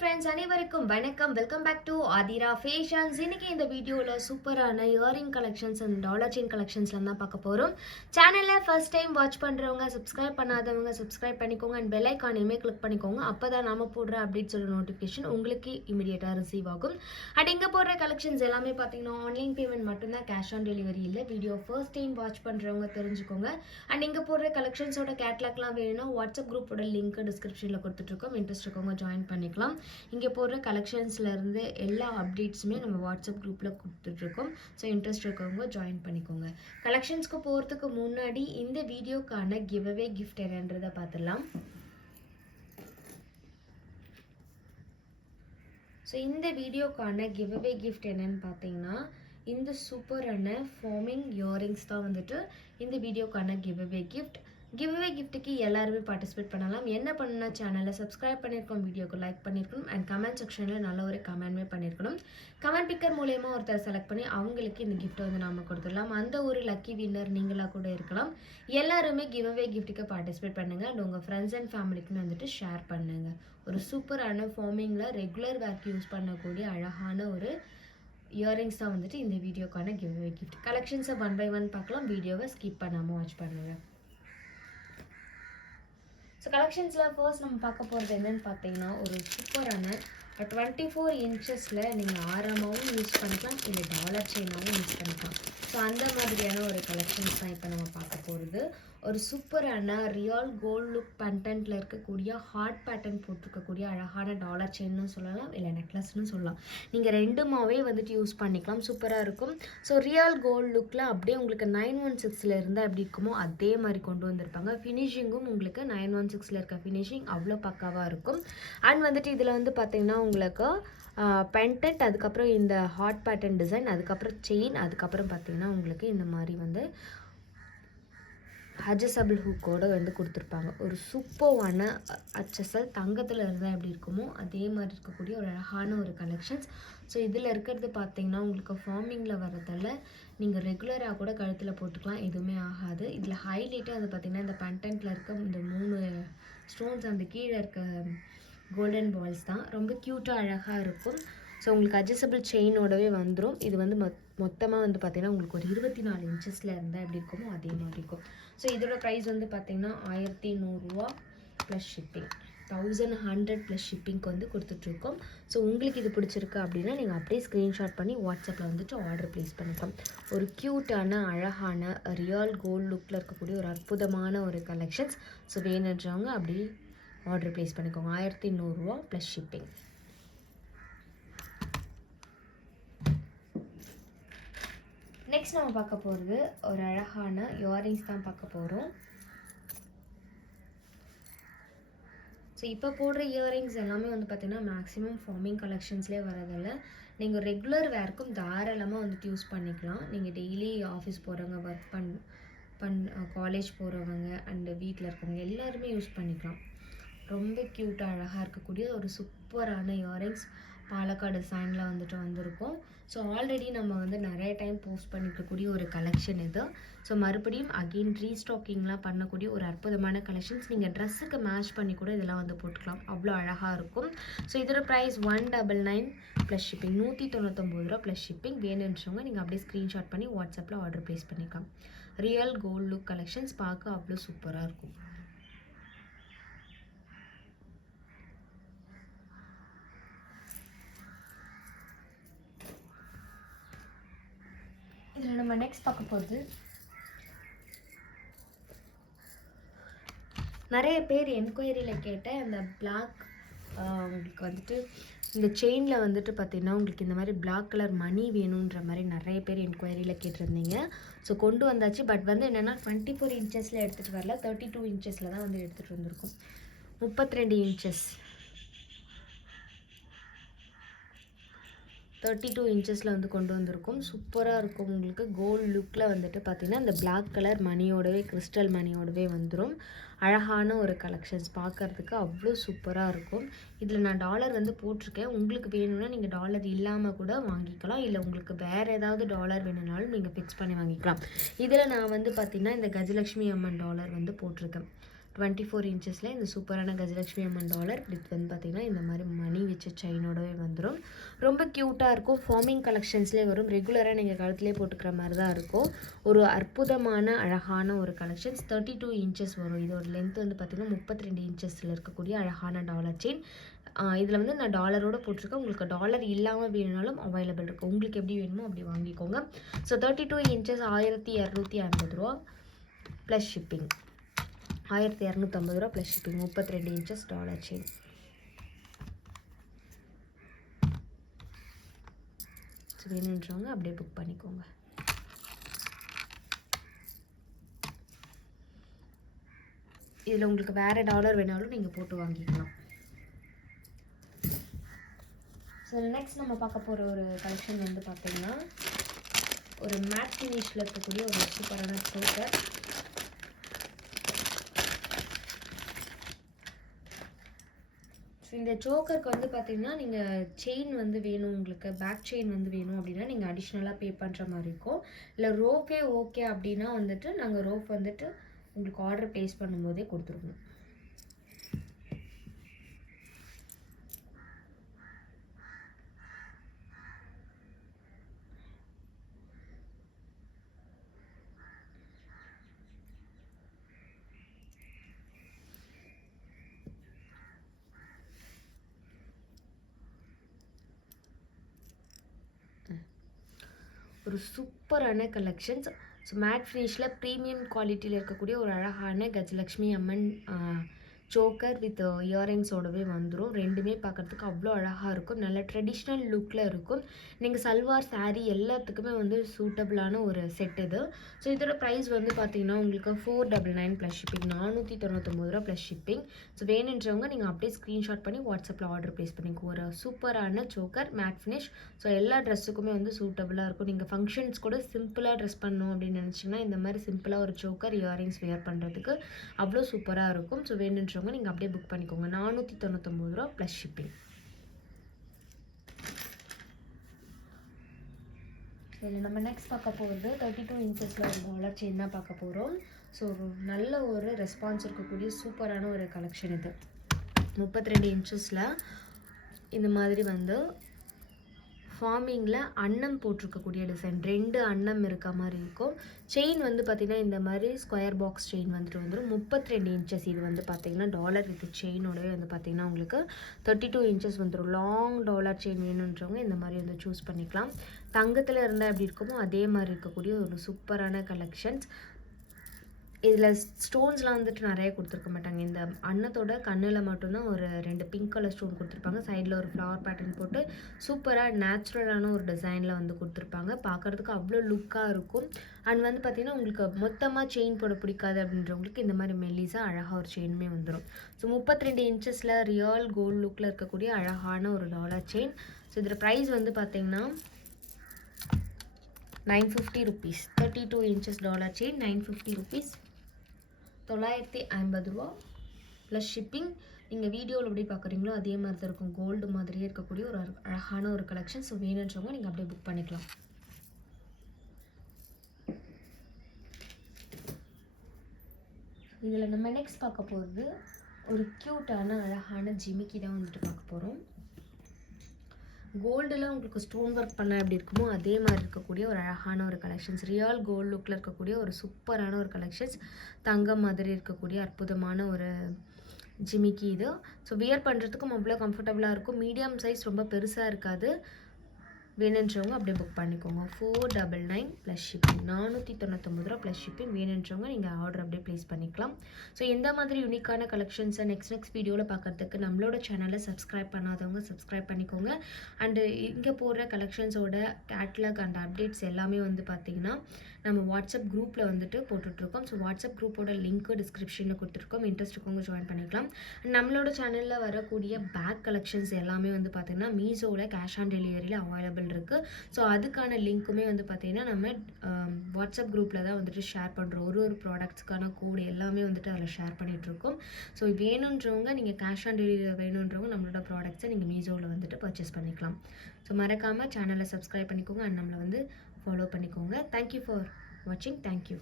Friends அனைவருக்கும் வணக்கம். Welcome back to Aathira fashions. இன்னைக்கு இந்த வீடியோவில் சூப்பரான earring collections and dollar chain கலெக்ஷன்ஸ்லாம் தான் பார்க்க போகிறோம். சேனலில் ஃபர்ஸ்ட் டைம் வாட்ச் பண்ணுறவங்க, சப்ஸ்கிரைப் பண்ணாதவங்க சப்ஸ்கிரைப் பண்ணிக்கோங்க அண்ட் பெல் ஐக்கானையுமே கிளிக் பண்ணிக்கோங்க. அப்போ தான் நாம போடுற அப்டேட்ஸோட நோட்டிஃபிகேஷன் உங்களுக்கு இமீடியட்டாக ரிசீவ் ஆகும். அண்ட் இங்கே போடுற கலெக்ஷன்ஸ் எல்லாமே பார்த்தீங்கன்னா ஆன்லைன் பேமெண்ட் மட்டும்தான், கேஷ் ஆன் டெலிவரி இல்லை. வீடியோ ஃபர்ஸ்ட் டைம் வாட்ச் பண்ணுறவங்க தெரிஞ்சுக்கோங்க. அண்ட் இங்கே போடுற கலெக்ஷன்ஸோட கேட்லாக்லாம் வேணும்னா வாட்ஸ்அப் குரூப்போட லிங்க் டிஸ்கிரிப்ஷனில் கொடுத்துட்ருக்கோம். இன்ட்ரெஸ்ட் இருக்கவங்க ஜாயின் பண்ணிக்கலாம். இங்கே போடுற கலெக்ஷன்ஸ்லேருந்து எல்லா அப்டேட்ஸுமே நம்ம வாட்ஸ்அப் குரூப்பில் கொடுத்துட்ருக்கோம். ஸோ இன்ட்ரெஸ்ட் இருக்கவங்க ஜாயின் பண்ணிக்கோங்க. கலெக்ஷன்ஸ்க்கு போகிறதுக்கு முன்னாடி இந்த வீடியோக்கான கிவ்அவே கிஃப்ட் என்னன்றதை பார்த்துடலாம். ஸோ இந்த வீடியோக்கான கிவ்அவே கிஃப்ட் என்னன்னு பார்த்தீங்கன்னா இந்த சூப்பரான ஃபார்மிங் இயரிங்ஸ் தான் வந்துட்டு இந்த வீடியோக்கான கிவ்அவே கிஃப்ட். கிவ்அவே கிஃப்ட்டுக்கு எல்லாருமே பார்ட்டிசிபேட் பண்ணலாம். என்ன பண்ணணும்னா சேனலை சப்ஸ்கிரைப் பண்ணியிருக்கோம், வீடியோக்கு லைக் பண்ணியிருக்கணும் அண்ட் கமெண்ட் செக்ஷனில் நல்ல ஒரு கமெண்ட்மே பண்ணியிருக்கணும். கமெண்ட் பிக்கர் மூலயமா ஒருத்தர் செலக்ட் பண்ணி அவங்களுக்கு இந்த கிஃப்ட்டை வந்து நாம் கொடுத்துடலாம். அந்த ஒரு லக்கி வின்னர் நீங்களாக கூட இருக்கலாம். எல்லாருமே கிவ்அவே கிஃப்ட்டுக்கு பார்ட்டிசிபேட் பண்ணுங்கள் அண்ட் உங்கள் ஃப்ரெண்ட்ஸ் அண்ட் ஃபேமிலிக்குமே வந்துட்டு ஷேர் பண்ணுங்கள். ஒரு சூப்பரான ஃபார்மிங்கில் ரெகுலர் வேர்க்கு யூஸ் பண்ணக்கூடிய அழகான ஒரு இயரிங்ஸ் தான் வந்துட்டு இந்த வீடியோக்கான கிவ்அவே கிஃப்ட். கலெக்ஷன்ஸை ஒன் பை ஒன் பார்க்கலாம். வீடியோவை ஸ்கிப் பண்ணாமல் வாட்ச் பண்ணுங்கள். ஸோ கலெக்ஷன்ஸில் ஃபர்ஸ்ட் நம்ம பார்க்க போகிறது என்னென்னு பார்த்தீங்கன்னா ஒரு சூப்பரான 24 இன்ச்சஸில் நீங்கள் ஆரமாகவும் யூஸ் பண்ணிக்கலாம், இல்லை டாலர் செயினாகவும் யூஸ் பண்ணிக்கலாம். ஸோ அந்த மாதிரியான ஒரு கலெக்ஷன்ஸ் தான் இப்போ நம்ம பார்க்க போகிறது. ஒரு சூப்பரான ரியல் கோல்ட் லுக் பேட்டர்னில் இருக்கக்கூடிய ஹார்ட் பேட்டர்ன் போட்டிருக்கக்கூடிய அழகான டாலர் செயின்னு சொல்லலாம், இல்லை நெக்லஸ்ன்னு சொல்லலாம். நீங்கள் ரெண்டுமாவே வந்துட்டு யூஸ் பண்ணிக்கலாம், சூப்பராக இருக்கும். ஸோ ரியல் கோல்ட் லுக்கில் அப்படியே உங்களுக்கு 916 இருந்தால் எப்படி இருக்குமோ அதே மாதிரி கொண்டு வந்திருப்பாங்க. ஃபினிஷிங்கும் உங்களுக்கு 916 இருக்க ஃபினிஷிங் அவ்வளோ பக்காவாக இருக்கும். அண்ட் வந்துட்டு இதில் வந்து பார்த்திங்கன்னா உங்களுக்கு பென்டன்ட், அதுக்கப்புறம் இந்த ஹார்ட் பேட்டர்ன் டிசைன், அதுக்கப்புறம் செயின், அதுக்கப்புறம் பார்த்திங்கன்னா உங்களுக்கு இந்த மாதிரி வந்து அட்ஜஸ்டபிள் ஹூக்கோடு வந்து கொடுத்துருப்பாங்க. ஒரு சூப்பரான அச்சசல் தங்கத்தில் இருந்தால் எப்படி இருக்குமோ அதே மாதிரி இருக்கக்கூடிய ஒரு அழகான ஒரு கலெக்ஷன்ஸ். ஸோ இதில் இருக்கிறது பார்த்தீங்கன்னா உங்களுக்கு ஃபார்மிங்கில் வரதால் நீங்கள் ரெகுலராக கூட கழுத்தில் போட்டுக்கலாம், எதுவுமே ஆகாது. இதில் ஹைலைட்டாக அது பார்த்திங்கன்னா இந்த பென்டன்ட்டில் இருக்க இந்த 3 ஸ்டோன்ஸ் அந்த கீழே இருக்க கோல்டன் பால்ஸ் தான் ரொம்ப க்யூட்டாக அழகாக இருக்கும். ஸோ உங்களுக்கு அட்ஜஸ்டபிள் செயினோடவே வந்துடும். இது வந்து மொத்தமாக வந்து பார்த்திங்கன்னா உங்களுக்கு ஒரு 24 இன்ச்சஸில் இருந்தால் எப்படி இருக்குமோ அதே மாதிரி இருக்கும். ஸோ இதோட ப்ரைஸ் வந்து பார்த்திங்கன்னா 1100 ப்ளஸ் ஷிப்பிங், 1100 ப்ளஸ் ஷிப்பிங்க்கு வந்து கொடுத்துட்ருக்கோம். ஸோ உங்களுக்கு இது பிடிச்சிருக்கு அப்படின்னா நீங்கள் அப்படியே ஸ்க்ரீன்ஷாட் பண்ணி வாட்ஸ்அப்பில் வந்துட்டு ஆர்டர் ப்ளேஸ் பண்ணிக்கலாம். ஒரு க்யூட்டான அழகான ரியல் கோல்ட் லுக்கில் இருக்கக்கூடிய ஒரு அற்புதமான ஒரு கலெக்ஷன்ஸ். ஸோ வேணுன்றவங்க அப்படியே ஆர்டர் ப்ளேஸ் பண்ணிக்கோங்க. 1100 ப்ளஸ் ஷிப்பிங். நெக்ஸ்ட் நம்ம பார்க்க போகிறது ஒரு அழகான இயரிங்ஸ் தான் பார்க்க போகிறோம். ஸோ இப்போ போடுற இயரிங்ஸ் எல்லாமே வந்து பார்த்திங்கன்னா மேக்ஸிமம் ஃபார்மிங் கலெக்ஷன்ஸ்லேயே வரதில்லை. நீங்கள் ரெகுலர் வேர்க்கும் தாராளமாக வந்துட்டு யூஸ் பண்ணிக்கலாம். நீங்கள் டெய்லி ஆஃபீஸ் போகிறவங்க, ஒர்க் காலேஜ் போகிறவங்க அண்டு வீட்டில் இருக்கவங்க எல்லாருமே யூஸ் பண்ணிக்கலாம். ரொம்ப க்யூட்டாக அழகாக இருக்கக்கூடிய ஒரு சூப்பரான இயரிங்ஸ் பாலக்காடு டிசைனில் வந்துட்டு வந்திருக்கும். ஸோ ஆல்ரெடி நம்ம வந்து நிறைய டைம் போஸ்ட் பண்ணிக்கக்கூடிய ஒரு கலெக்ஷன் இது. ஸோ மறுபடியும் அகெயின் ரீஸ்டாக்கிங்லாம் பண்ணக்கூடிய ஒரு அற்புதமான கலெக்ஷன்ஸ். நீங்கள் ட்ரெஸ்ஸுக்கு மேட்ச் பண்ணி கூட இதெல்லாம் வந்து போட்டுக்கலாம், அவ்வளோ அழகாக இருக்கும். ஸோ இதோட price 199 plus shipping, 199 plus shipping. வேணுன்றவங்க நீங்கள் அப்படியே ஸ்க்ரீன்ஷாட் பண்ணி வாட்ஸ்அப்பில் ஆர்டர் ப்ளேஸ் பண்ணிக்கலாம். ரியல் கோல்ட் லுக் கலெக்ஷன்ஸ் பார்க்க அவ்வளோ சூப்பராக இருக்கும். இதில் நம்ம நெக்ஸ்ட் பார்க்க போகிறது நிறைய பேர் என்கொயரியில் கேட்ட அந்த பிளாக், உங்களுக்கு வந்துட்டு இந்த செயினில் வந்துட்டு பார்த்திங்கன்னா உங்களுக்கு இந்த மாதிரி பிளாக் கலர் மணி வேணுன்ற மாதிரி நிறைய பேர் என்கொயரியில் கேட்டிருந்தீங்க. ஸோ கொண்டு வந்தாச்சு. பட் வந்து என்னென்னா 24 இன்ச்சஸில் எடுத்துகிட்டு வரல, 32 இன்ச்சஸில் தான் வந்து எடுத்துகிட்டு வந்திருக்கும். 32 இன்ச்சஸ் 32 இன்ச்சஸில் வந்து கொண்டு வந்திருக்கும். சூப்பராக இருக்கும். உங்களுக்கு கோல்டு லுக்கில் வந்துட்டு பார்த்திங்கன்னா இந்த பிளாக் கலர் மணியோடவே, கிறிஸ்டல் மணியோடவே வந்துடும். அழகான ஒரு கலெக்ஷன்ஸ், பார்க்குறதுக்கு அவ்வளோ சூப்பராக இருக்கும். இதில் நான் டாலர் வந்து போட்டிருக்கேன். உங்களுக்கு வேணும்னா நீங்கள் டாலர் இல்லாமல் கூட வாங்கிக்கலாம், இல்லை உங்களுக்கு வேறு ஏதாவது டாலர் வேணும்னாலும் நீங்கள் ஃபிக்ஸ் பண்ணி வாங்கிக்கலாம். இதில் நான் வந்து பார்த்திங்கன்னா இந்த கஜலட்சுமி அம்மன் டாலர் வந்து போட்டிருக்கேன். 24 இன்ச்சஸில் இந்த சூப்பரான கஜலட்சுமி அம்மன் டாலர் வித் வந்து பார்த்திங்கன்னா இந்த மாதிரி மணி வச்ச செயினோடவே வந்துடும். ரொம்ப க்யூட்டாக இருக்கும். ஃபார்மிங் கலெக்ஷன்ஸ்லேயே வரும். ரெகுலராக நீங்கள் கழுத்துலேயே போட்டுக்கிற மாதிரி தான் இருக்கும். ஒரு அற்புதமான அழகான ஒரு கலெக்ஷன்ஸ். 32 இன்ச்சஸ் வரும். இதோட லென்த் வந்து பார்த்திங்கன்னா 32 இன்ச்சஸில் இருக்கக்கூடிய அழகான டாலர் செயின். இதில் வந்து நான் டாலரோடு போட்டிருக்கேன். உங்களுக்கு டாலர் இல்லாமல் வேணுனாலும் அவைலபிள் இருக்குது. உங்களுக்கு எப்படி வேணுமோ அப்படி வாங்கிக்கோங்க. ஸோ 32 இன்ச்சஸ் 1250 ரூபா ப்ளஸ் ஷிப்பிங். 1250 ரூபா plus shipping. 32 inches dollar chain. So வேணுன்றவங்க அப்படியே புக் பண்ணிக்கோங்க. இதில் உங்களுக்கு வேறு டாலர் வேணாலும் நீங்கள் போட்டு வாங்கிக்கலாம். ஸோ நெக்ஸ்ட் நம்ம பார்க்க போகிற ஒரு கலெக்ஷன் வந்து பார்த்திங்கன்னா ஒரு மேட் ஃபினிஷில் இருக்கக்கூடிய ஒரு சூப்பரான சோக்கர். ஸோ இந்த சோக்கருக்கு வந்து பார்த்திங்கன்னா நீங்கள் செயின் வந்து வேணும், உங்களுக்கு பேக் செயின் வந்து வேணும் அப்படின்னா நீங்கள் அடிஷ்னலாக பே பண்ணுற மாதிரி இருக்கும். இல்லை ரோப்பே ஓகே அப்படின்னா வந்துட்டு நாங்கள் ரோப் வந்துட்டு உங்களுக்கு ஆர்டர் ப்ளேஸ் பண்ணும்போதே கொடுத்துருவோம். ஒரு சூப்பரான கலெக்ஷன்ஸ். ஸோ மேட் ஃபினிஷில் ப்ரீமியம் குவாலிட்டியில் இருக்கக்கூடிய ஒரு அழகான கஜலட்சுமி அம்மன் சோக்கர் வித் இயரிங்ஸோடவே வந்துடும். ரெண்டுமே பார்க்குறதுக்கு அவ்வளோ அழகாக இருக்கும். நல்ல ட்ரெடிஷ்னல் லுக்கில் இருக்கும். நீங்கள் சல்வார் சாரீ எல்லாத்துக்குமே வந்து சூட்டபிளான ஒரு செட் இது. ஸோ இதோட ப்ரைஸ் வந்து பார்த்திங்கன்னா உங்களுக்கு 499 ப்ளஸ் ஷிப்பிங். 499 ரூபா ப்ளஸ் ஷிப்பிங். ஸோ வேணுன்றவங்க நீங்கள் அப்படியே ஸ்க்ரீன்ஷாட் பண்ணி வாட்ஸ்அப்பில் ஆர்டர் ப்ளேஸ் பண்ணிக்கோ. ஒரு சூப்பரான சோக்கர் மேட் ஃபினிஷ். ஸோ எல்லா ட்ரெஸ்ஸுக்குமே வந்து சூட்டபிளாக இருக்கும். நீங்கள் ஃபங்க்ஷன்ஸ் கூட சிம்பிளாக ட்ரெஸ் பண்ணணும் அப்படின்னு நினச்சிங்கன்னா இந்த மாதிரி சிம்பிளாக ஒரு சோக்கர் இயரிங்ஸ் வேர் பண்ணுறதுக்கு அவ்வளோ சூப்பராக இருக்கும். ஸோ வேணுன்றவங்க நீங்கள் அப்படியே புக் பண்ணிக்கோங்க. 499 ரூபா ப்ளஸ் ஷிப்பிங். இதில் நம்ம நெக்ஸ்ட் பார்க்க போகிறது 32 இன்ச்சஸில் ஒரு டாலர் செயின் தான் பார்க்க போகிறோம். ஸோ நல்ல ஒரு ரெஸ்பான்ஸ் இருக்கக்கூடிய சூப்பரான ஒரு கலெக்ஷன் இது. 32 இன்ச்சஸில் இந்த மாதிரி வந்து ஃபார்மிங்கில் அன்னம் போட்டிருக்கக்கூடிய டிசைன். 2 அன்னம் இருக்க மாதிரி இருக்கும். செயின் வந்து பார்த்திங்கன்னா இந்த மாதிரி ஸ்கொயர் பாக்ஸ் செயின் வந்துடும். 32 இன்ச்சஸ். இது வந்து பார்த்திங்கன்னா டாலர் வித் செயினோடவே வந்து பார்த்திங்கன்னா உங்களுக்கு 32 இன்ச்சஸ் வந்துடும். லாங் டாலர் செயின் வேணுன்றவங்க இந்த மாதிரி வந்து சூஸ் பண்ணிக்கலாம். தங்கத்தில் இருந்தால் எப்படி இருக்குமோ அதே மாதிரி இருக்கக்கூடிய ஒரு சூப்பரான கலெக்ஷன்ஸ். இதில் ஸ்டோன்ஸ்லாம் வந்துட்டு நிறைய கொடுத்துருக்க மாட்டாங்க. இந்த அன்னத்தோட கண்ணில் மட்டும்தான் ஒரு 2 பிங்க் கலர் ஸ்டோன் கொடுத்துருப்பாங்க. சைடில் ஒரு ஃப்ளவர் பேட்டர்ன் போட்டு சூப்பராக நேச்சுரலான ஒரு டிசைனில் வந்து கொடுத்துருப்பாங்க. பார்க்குறதுக்கு அவ்வளோ லுக்காக இருக்கும். அண்ட் வந்து பார்த்திங்கன்னா உங்களுக்கு மொத்தமாக செயின் போட பிடிக்காது அப்படின்றவங்களுக்கு இந்த மாதிரி மெல்லிஸாக அழகாக ஒரு செயினுமே வந்துடும். ஸோ 32 இன்ச்சஸில் ரியல் கோல்டு லுக்கில் இருக்கக்கூடிய அழகான ஒரு டாலர் செயின். ஸோ இதில் ப்ரைஸ் வந்து பார்த்திங்கன்னா 950 rupees. 32 inches dollar chain 950 rupees. 950 ரூபா ப்ளஸ் ஷிப்பிங். நீங்கள் வீடியோவில் எப்படி பார்க்குறீங்களோ அதே மாதிரி தான் இருக்கும். கோல்டு மாதிரியே இருக்கக்கூடிய ஒரு அழகான ஒரு கலெக்ஷன். ஸோ வேணுன்றவங்க நீங்கள் அப்படியே புக் பண்ணிக்கலாம். இதில் நம்ம நெக்ஸ்ட் பார்க்க போகிறது ஒரு க்யூட்டான அழகான ஜிமிக்கி தான் வந்துட்டு பார்க்க போகிறோம். கோல்டில் உங்களுக்கு ஸ்டோன் ஒர்க் பண்ண எப்படி இருக்குமோ அதே மாதிரி இருக்கக்கூடிய ஒரு அழகான ஒரு கலெக்ஷன்ஸ். ரியல் கோல்டு லுக்கில் இருக்கக்கூடிய ஒரு சூப்பரான ஒரு கலெக்ஷன்ஸ். தங்கம் மாதிரி இருக்கக்கூடிய அற்புதமான ஒரு ஜிமிக்கி இது. ஸோ வியர் பண்ணுறதுக்கும் அவ்வளோ கம்ஃபர்டபுளாக இருக்கும். மீடியம் சைஸ், ரொம்ப பெருசாக இருக்காது. வேணுன்றவங்க அப்படியே புக் பண்ணிக்கோங்க. 499 ப்ளஸ் ஷிப்பிங். 499 ரூபா ப்ளஸ் ஷிப்பிங். வேணுன்றவங்க நீங்கள் ஆர்டர் அப்படியே ப்ளேஸ் பண்ணிக்கலாம். ஸோ எந்த மாதிரி யூனிக்கான கலெக்ஷன்ஸை நெக்ஸ்ட் வீடியோவில் பார்க்குறதுக்கு நம்மளோட சேனலை சப்ஸ்கிரைப் பண்ணாதவங்க சப்ஸ்கிரைப் பண்ணிக்கோங்க. அண்டு இங்கே போடுற கலெக்ஷன்ஸோட கேட்லாக் அண்ட் அப்டேட்ஸ் எல்லாமே வந்து பார்த்திங்கன்னா நம்ம வாட்ஸ்அப் குரூப்பில் வந்துட்டு போட்டுட்ருக்கோம். ஸோ வாட்ஸ்அப் குரூப்போட லிங்க்கு டிஸ்கிரிப்ஷனில் கொடுத்துருக்கோம். இன்ட்ரெஸ்ட் இருக்கவங்க ஜாயின் பண்ணிக்கலாம். நம்மளோட சேனலில் வரக்கூடிய பேக் கலெக்ஷன்ஸ் எல்லாமே வந்து பார்த்திங்கன்னா மீஷோவில் கேஷ் ஆன் டெலிவரியில் அவைலபிள் இருக்குது. ஸோ அதுக்கான லிங்க்குமே வந்து பார்த்திங்கன்னா நம்ம வாட்ஸ்அப் குரூப்பில் தான் வந்துட்டு ஷேர் பண்ணுறோம். ஒரு ப்ராடக்ட்ஸ்க்கான கோடு எல்லாமே வந்துட்டு அதில் ஷேர் பண்ணிகிட்ருக்கோம். ஸோ வேணுன்றவங்க நீங்கள் கேஷ் ஆன் டெலிவரி வேணுன்றவங்க நம்மளோட ப்ராடக்ட்ஸை நீங்கள் மீஷோவில் வந்துட்டு பர்ச்சேஸ் பண்ணிக்கலாம். ஸோ மறக்காமல் சேனலை சப்ஸ்கிரைப் பண்ணிக்கோங்க அண்ட் நம்மளை வந்து ஃபாலோ பண்ணிக்கோங்க. தேங்க்யூ ஃபார் வாட்சிங். தேங்க்யூ.